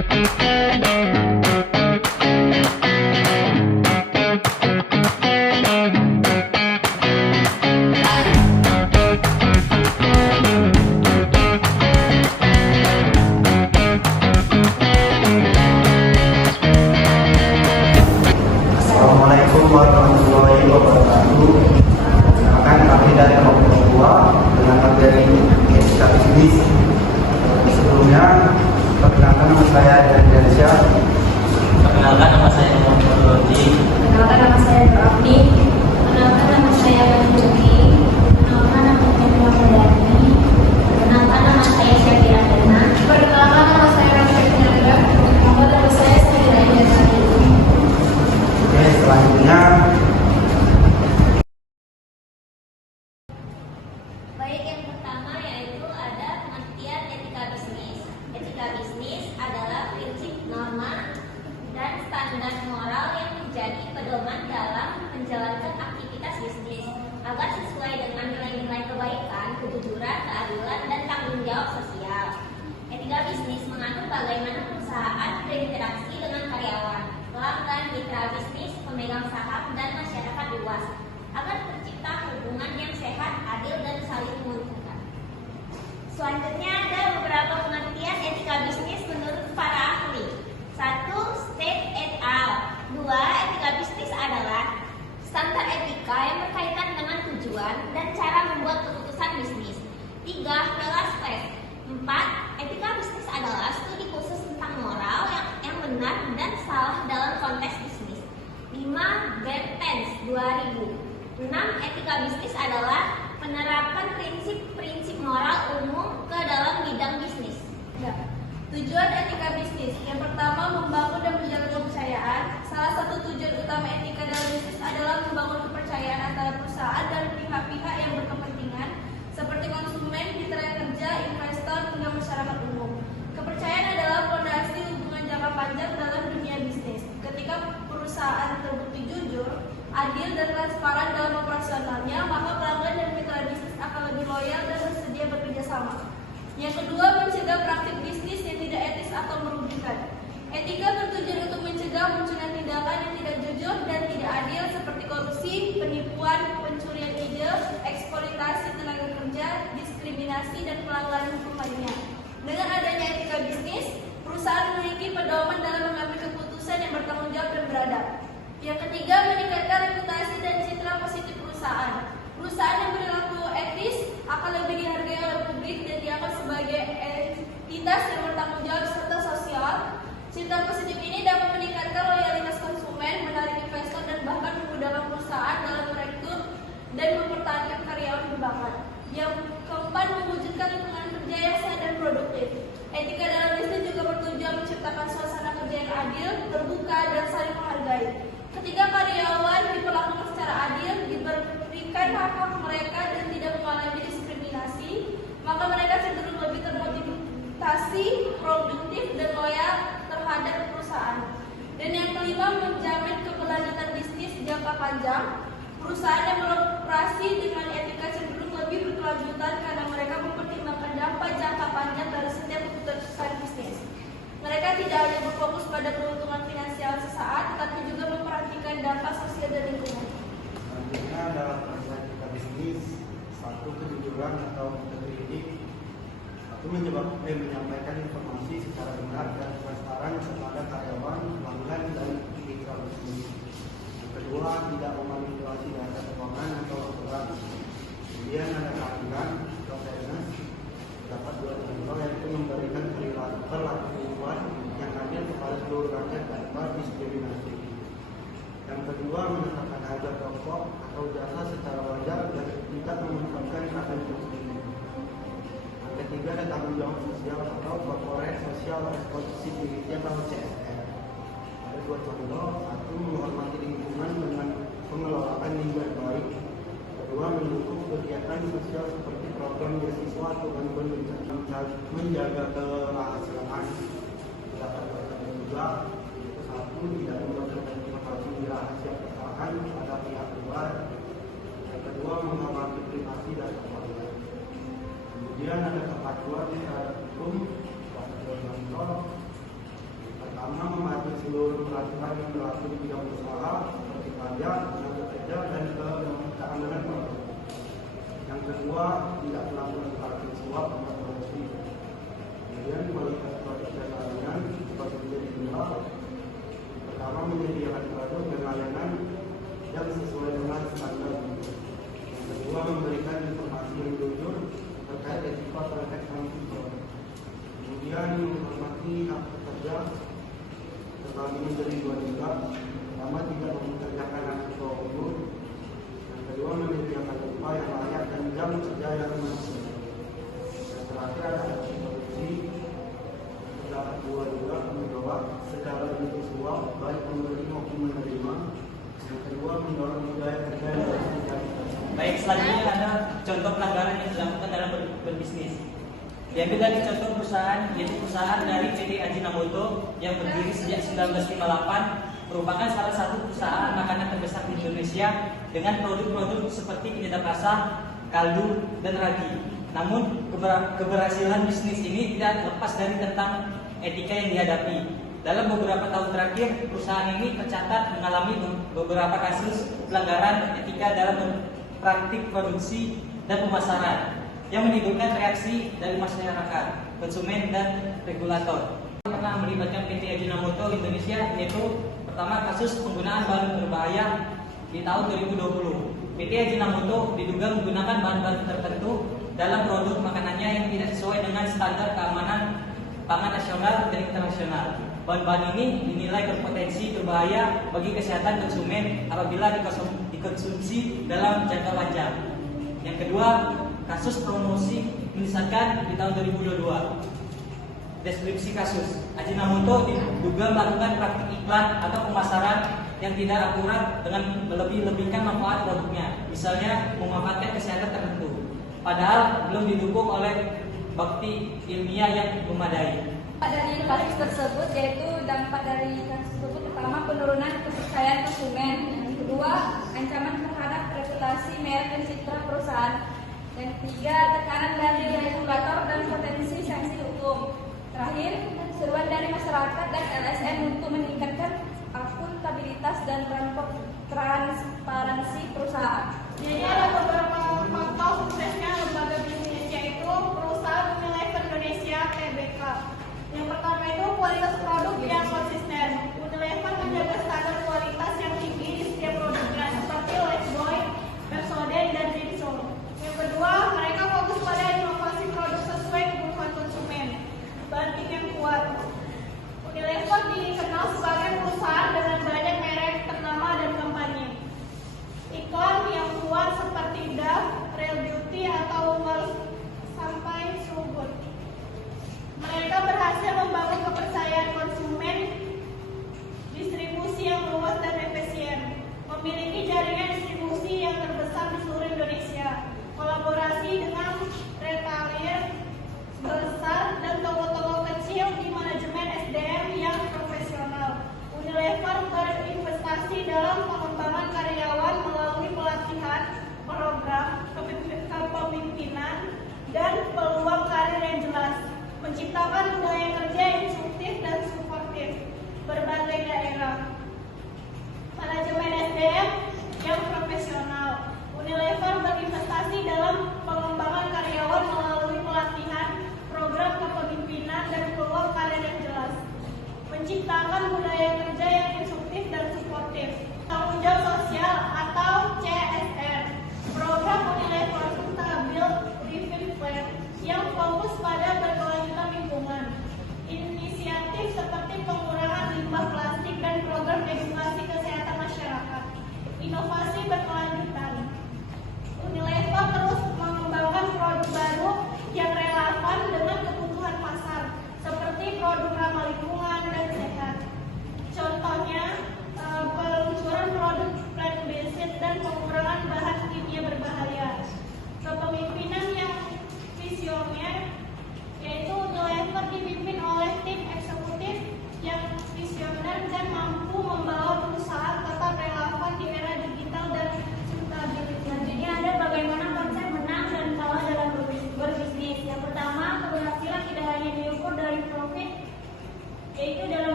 Assalamualaikum warahmatullahi wabarakatuh. Perkenalkan, kami dari kelompok 2 dengan materi etika bisnis. Sebelumnya, perkenalkan nama saya Diansyah. Perkenalkan nama saya Muhammad Rodi. Perkenalkan nama saya Raffi. Perkenalkan nama saya Manjuki. Perkenalkan nama saya Muhammad. Perkenalkan nama saya Syakira Dana. Perkenalkan nama saya Raffi Syakira. Perkenalkan nama saya Syakira Dana. Oke, selanjutnya Baik, yang pertama yaitu ada pengertian etika bisnis. Etika bisnis adalah prinsip, norma, dan standar moral yang menjadi pedoman dalam menjalankan aktivitas bisnis agar sesuai dengan nilai-nilai kebaikan, kejujuran, keadilan, dan tanggung jawab sosial. Etika bisnis mengatur bagaimana perusahaan berinteraksi dengan karyawan, pelanggan, mitra bisnis, pemegang saham, dan masyarakat luas agar tercipta hubungan yang sehat, adil, dan saling menguntungkan. Selanjutnya ada beberapa pengertian etika bisnis menurut para ahli. 1. State et al. 2. Etika bisnis adalah standar etika yang berkaitan dengan tujuan dan cara membuat keputusan bisnis. 3. Velasquez. 4. Etika bisnis adalah studi khusus tentang moral yang benar dan salah dalam konteks bisnis. 5. Bertens 2000. 6. Etika bisnis adalah penerapan prinsip-prinsip moral umum ke dalam bidang bisnis. Tujuan etika bisnis. Yang pertama, membangun dan menjaga kepercayaan. Salah satu tujuan utama etika dalam bisnis adalah membangun kepercayaan antara perusahaan dan pihak-pihak yang berkepentingan seperti konsumen, mitra kerja, investor, hingga masyarakat umum. Kepercayaan adalah fondasi hubungan jangka panjang dalam dunia bisnis. Ketika perusahaan terbukti jujur, adil, dan transparan dalam operasionalnya, maka pelanggan dan mitra bisnis akan lebih loyal dan bersedia bekerja sama. Yang kedua, mencegah praktik bisnis yang tidak etis atau merugikan. Etika bertujuan untuk mencegah munculnya tindakan yang tidak jujur dan tidak adil seperti korupsi, penipuan, pencurian ide, eksploitasi tenaga kerja, diskriminasi, dan pelanggaran hukum lainnya. Dengan adanya etika bisnis, perusahaan memiliki pedoman dalam mengambil keputusan yang bertanggung jawab dan beradab. Yang ketiga, meningkatkan reputasi dan citra positif perusahaan. Perusahaan yang berlaku etis akan lebih dihargai oleh publik dan dianggap sebagai entitas yang bertanggung jawab serta sosial. Citra positif ini dapat meningkatkan loyalitas konsumen, menarik investor, dan bahkan memudahkan perusahaan dalam merekrut dan mempertahankan karyawan berbakat. Yang keempat, mewujudkan lingkungan kerja yang sehat dan produktif. Etika dalam bisnis juga bertujuan menciptakan suasana kerja yang adil, terbuka, dan saling menghargai. Ketika karyawan diperlakukan secara adil, diberikan hak-hak mereka, dan tidak mengalami diskriminasi, maka mereka cenderung lebih termotivasi, produktif, dan loyal terhadap perusahaan. Dan yang kelima, menjamin keberlanjutan bisnis jangka panjang. Perusahaan yang beroperasi dengan etika cenderung lebih berkelanjutan karena mereka mempertimbangkan dampak jangka panjang dari setiap keputusan bisnis. Mereka tidak hanya berfokus pada keuntungan finansial sesaat, tetapi juga memperhatikan dampak sosial dan lingkungan. selanjutnya adalah perihal etika bisnis. 1. Kejujuran atau integritas. 1. Menyampaikan informasi secara benar dan transparan kepada karyawan, pelanggan, dan mitra bisnis. Yang kedua, tidak memanipulasi data keuangan atau aturan. Kemudian ada keadilan atau fairness. Dapat dua contoh, yaitu memberikan perlakuan yang adil kepada seluruh rakyat tanpa diskriminasi. Yang kedua, menetapkan harga pokok atau jasa secara wajar dan tidak memanfaatkan keadaan konsumen. Yang ketiga, ada tanggung jawab sosial atau corporate social responsibility atau CSR. Ada dua contoh. 1. Menghormati lingkungan dengan pengelolaan limbah baik. Kedua, mendukung kegiatan sosial seperti program beasiswa atau bantuan bencana. Menjaga kerahasiaan. Dapat juga 1. Tidak membagikan informasi rahasia perusahaan pada pihak luar. Yang kedua, menghormati privasi dan keluarga. Kemudian ada kepatuhan terhadap hukum, contoh dan menghormati hak pekerja, tetapi menjadi dua juga. Pertama, tidak mempekerjakan hak buruh. Yang kedua, menyediakan upah yang layak dan jam kerja yang maksimal. Yang terakhir adalah produksi. Terdapat dua juga menjawab secara individual baik memberi maupun menerima. Yang kedua, mendorong budaya kerja yang berkelanjutan. Baik, selanjutnya ada contoh pelanggaran yang dilakukan dalam berbisnis. Diambil dari contoh perusahaan, yaitu perusahaan dari PT Ajinomoto yang berdiri sejak 1958, merupakan salah satu perusahaan makanan terbesar di Indonesia dengan produk-produk seperti penyedap rasa, kaldu, dan ragi. Namun, keberhasilan bisnis ini tidak lepas dari tentang etika yang dihadapi. Dalam beberapa tahun terakhir, perusahaan ini tercatat mengalami beberapa kasus pelanggaran etika dalam praktik produksi dan pemasaran yang menimbulkan reaksi dari masyarakat, konsumen, dan regulator. Pernah melibatkan PT Ajinomoto Indonesia, yaitu pertama kasus penggunaan bahan berbahaya di tahun 2020. PT Ajinomoto diduga menggunakan bahan-bahan tertentu dalam produk makanannya yang tidak sesuai dengan standar keamanan pangan nasional dan internasional. Bahan-bahan ini dinilai berpotensi berbahaya bagi kesehatan konsumen apabila dikonsumsi dalam jangka panjang. Yang kedua, kasus promosi menyisakan di tahun 2022. Deskripsi kasus: Ajinomoto diduga melakukan praktik iklan atau pemasaran yang tidak akurat dengan melebih-lebihkan manfaat produknya, misalnya memanfaatkan kesehatan tertentu, padahal belum didukung oleh bukti ilmiah yang memadai. Dari kasus tersebut, yaitu dampak dari kasus tersebut pertama penurunan kepercayaan konsumen, yang kedua ancaman terhadap reputasi merek dan citra perusahaan, yang ketiga tekanan dari regulator dan potensi sanksi hukum. Terakhir, seruan dari masyarakat dan LSM untuk meningkatkan akuntabilitas dan transparansi perusahaan. Jadi ada beberapa contoh suksesnya lembaga bisnis, yaitu perusahaan Unilever Indonesia (PBK). Yang pertama itu kualitas produk yang konsisten. Unilever menjaga standar kualitas yang tinggi di setiap produknya seperti Lifebuoy, Pepsodent, dan Rinso. Yang kedua, mereka fokus pada inovasi produk sesuai kebutuhan konsumen. Branding yang kuat. Unilever dikenal sebagai perusahaan dengan banyak merek ternama dan kampanye. Iklan yang kuat seperti Dove, Real Beauty, atau Wolf sampai Subur. Mereka berhasil membangun kepercayaan konsumen, distribusi yang luas dan efisien, memiliki jaringan distribusi yang terbesar di seluruh Indonesia, kolaborasi dengan retailer besar dan toko-toko kecil di manajemen SDM yang profesional. Unilever berinvestasi dalam pengembangan karyawan melalui pelatihan, program kepemimpinan, dan peluang karir yang jelas, menciptakan budaya kerja yang instruktif dan suportif berbagai daerah, manajemen SDM yang profesional. Unilever berinvestasi dalam pengembangan karyawan melalui pelatihan, program kepemimpinan, dan peluang karir yang jelas, menciptakan budaya kerja yang instruktif dan suportif. Tanggung jawab sosial atau CSR, program Unilever Sustainable Living Plan yang fokus pada berkelanjutan lingkungan, inisiatif seperti pengurangan limbah plastik dan program edukasi kesehatan masyarakat, inovasi berkelanjutan. Unilever terus mengembangkan produk baru yang relevan dengan kebutuhan pasar, seperti produk ramah lingkungan dan sehat. Contohnya, peluncuran produk plant-based dan pengurangan bahan kimia berbahaya. Kepemimpinan yang visioner, yaitu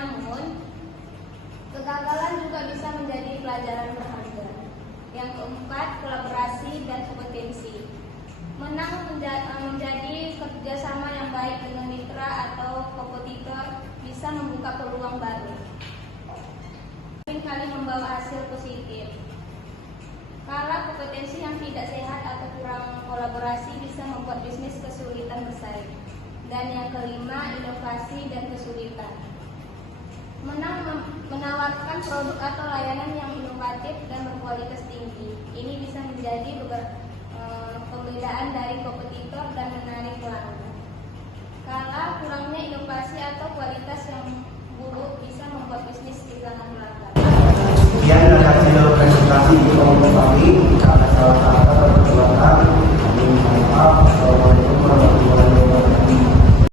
Namun, kegagalan juga bisa menjadi pelajaran berharga. Yang keempat, kolaborasi dan kompetensi. Menang menjadi kerjasama yang baik dengan mitra atau kompetitor bisa membuka peluang baru. Kali membawa hasil positif. Kalau kompetensi yang tidak sehat atau kurang kolaborasi bisa membuat bisnis kesulitan bersaing. Dan yang kelima, inovasi dan kesulitan. Menang menawarkan produk atau layanan yang inovatif dan berkualitas tinggi. Ini bisa menjadi pembedaan dari kompetitor dan menarik pelanggan. Kalau